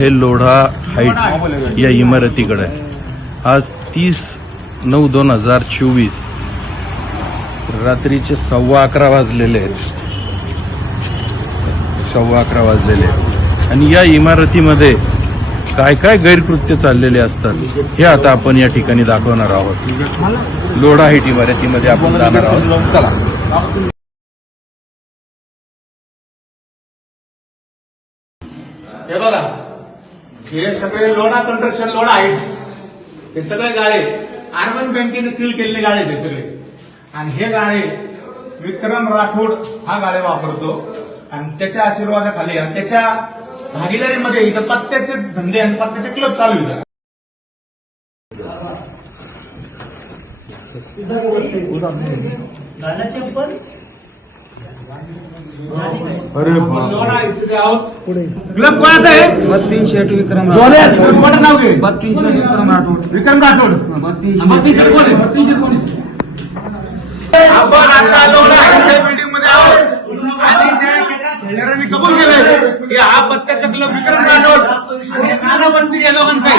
हे लोढा हाईट्स या इमारतीकडे आहे. आज तीस नऊ दोन हजार चोवीस रात्रीचे सव्वा अकरा वाजलेले आहेत. सव्वा अकरा वाजलेले आहेत. आणि या इमारतीमध्ये काय काय गैरकृत्य चाललेले असतात हे आता आपण या ठिकाणी दाखवणार आहोत. लोढा हाईट इमारतीमध्ये आपण जाणार आहोत. चला. हे बघा हे सगळे लोणा कंट्रक्शन लोणा हाईट्स हे सगळे गाळे. अर्बन बँकेने सील केलेले गाळे ते सगळे. आणि हे गाळे विक्रम राठोड हा गाळे वापरतो. आणि त्याच्या आशीर्वादाखाली आणि त्याच्या भागीदारीमध्ये इथं पत्त्याचे धंदे आणि पत्त्याचे क्लब चालू होतात लोणा हाईट्सचे आहोत क्लब कोणाचा आहे? बत्तीन शेट विक्रम मोठं नाव घे बत्तीन शेट विक्रम राठोड. विक्रम राठोड. बत्तीन बत्तीस शेट कोण आहे? बत्तीस शेट कोण आहे? आपण आता लोणा हाईटच्या बिल्डिंगमध्ये आहोत. आणि त्या एका खेळणाऱ्यांनी कबूल केलंय की हा पत्त्याचा क्लब विक्रम राठोड. आणि नाना मंत्री या लोकांचा आहे.